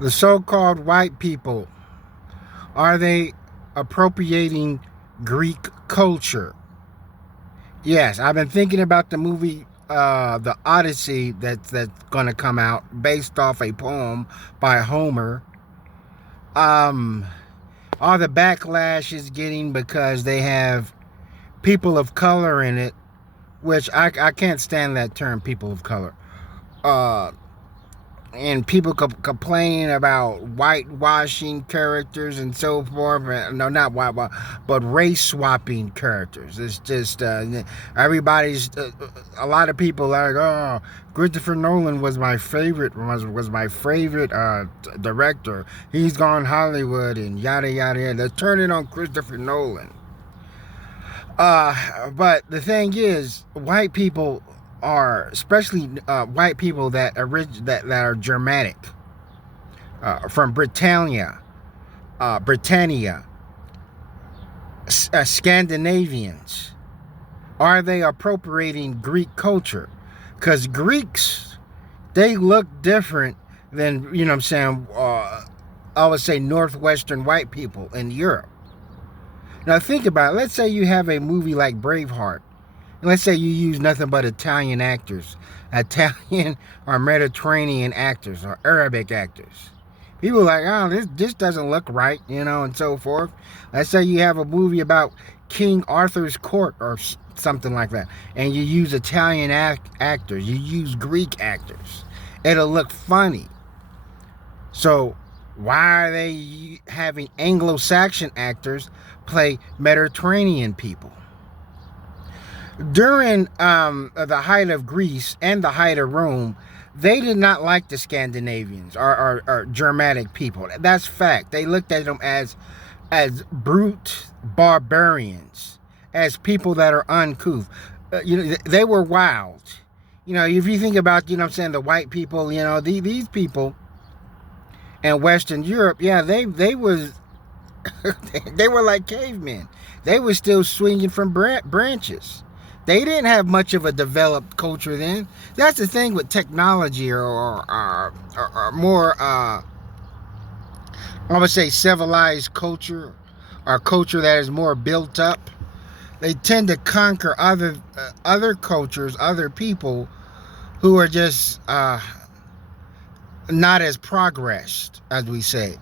The so-called white people, are they appropriating Greek culture? Yes, I've been thinking about the movie The Odyssey that's going to come out based off a poem by Homer. Um all the backlash is getting because they have people of color in it, which I can't stand that term, people of color. Uh and people complaining about whitewashing characters and so forth. No, not but race swapping characters. It's just everybody's. A lot of people are like, oh, Christopher Nolan was my favorite. Was my favorite director. He's gone Hollywood and yada yada yada. They're turning on Christopher Nolan. But the thing is, white people are, especially white people that are Germanic, from Britannia, Scandinavians. Are they appropriating Greek culture? Because Greeks, they look different than, you know what I'm saying, I would say Northwestern white people in Europe. Now think about it. Let's say you have a movie like Braveheart. And let's say you use nothing but Italian actors, Italian or Mediterranean actors or Arabic actors. People are like, oh, this doesn't look right, and so forth. Let's say you have a movie about King Arthur's court or something like that, and you use Italian actors, you use Greek actors. It'll look funny. So why are they having Anglo-Saxon actors play Mediterranean people? During the height of Greece and the height of Rome, they did not like the Scandinavians or Germanic people. That's fact. They looked at them as brute barbarians, as people that are uncouth. They were wild. If you think about, what I'm saying, the white people, these people in Western Europe, yeah, they was they were like cavemen. They were still swinging from branches. They didn't have much of a developed culture then. That's the thing with technology or more, I would say, civilized culture or culture that is more built up. They tend to conquer other cultures, other people who are just not as progressed, as we say.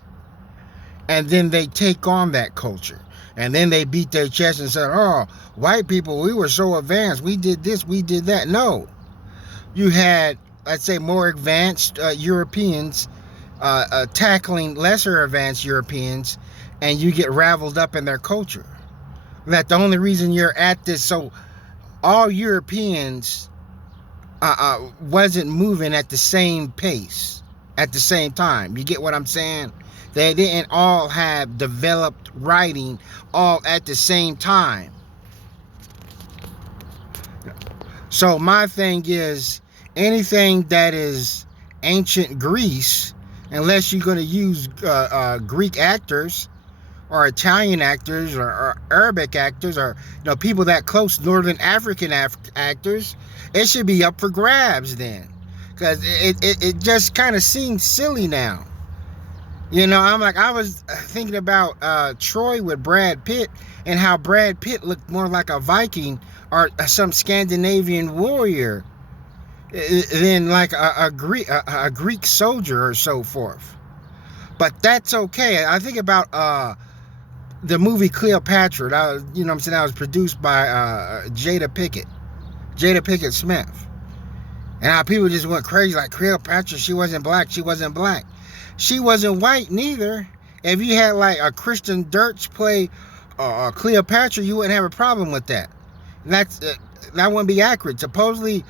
And then they take on that culture. And then they beat their chest and said, oh, white people, we were so advanced. We did this, we did that. No. You had, let's say, more advanced Europeans tackling lesser advanced Europeans, and you get raveled up in their culture. That the only reason you're at this, so all Europeans wasn't moving at the same pace at the same time. You get what I'm saying? They didn't all have developed writing all at the same time. So my thing is, anything that is ancient Greece, unless you're going to use Greek actors or Italian actors or Arabic actors or people that close, Northern African actors, it should be up for grabs then, because it just kind of seems silly now. I was thinking about Troy with Brad Pitt, and how Brad Pitt looked more like a Viking or some Scandinavian warrior than like a Greek soldier or so forth. But that's okay. I think about the movie Cleopatra. That was, that was produced by Jada Pickett Smith. And how people just went crazy, like, Cleopatra, she wasn't black. She wasn't white neither. If you had like a Kristen Dunst play Cleopatra, you wouldn't have a problem with that. That wouldn't be accurate. Supposedly,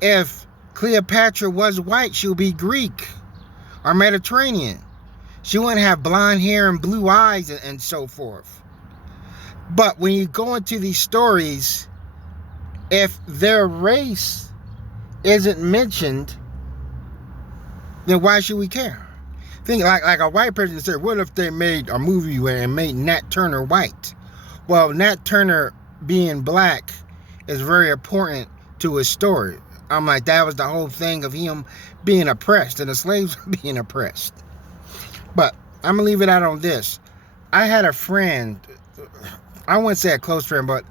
if Cleopatra was white, she would be Greek or Mediterranean. She wouldn't have blonde hair and blue eyes and so forth. But when you go into these stories, if their race isn't mentioned, then why should we care? Think like a white person said, what if they made a movie and made Nat Turner white? Well, Nat Turner being black is very important to his story. I'm like, that was the whole thing of him being oppressed and the slaves being oppressed. But I'm gonna leave it out on this. I had a friend. I wouldn't say a close friend, but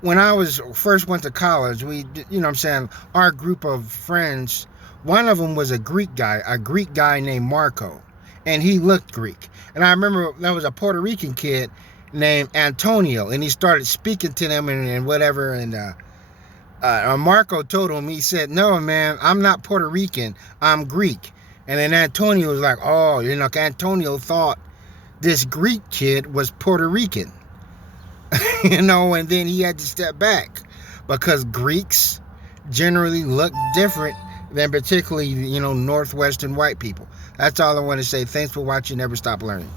when I was first went to college, you know what I'm saying, our group of friends, one of them was a Greek guy named Marco, and he looked Greek. And I remember there was a Puerto Rican kid named Antonio, and he started speaking to them and whatever, and Marco told him, he said, no, man, I'm not Puerto Rican, I'm Greek. And then Antonio was like, oh, you know, Antonio thought this Greek kid was Puerto Rican. You know, and then he had to step back because Greeks generally look different than particularly, you know, Northwestern white people. That's all I want to say. Thanks for watching. Never stop learning.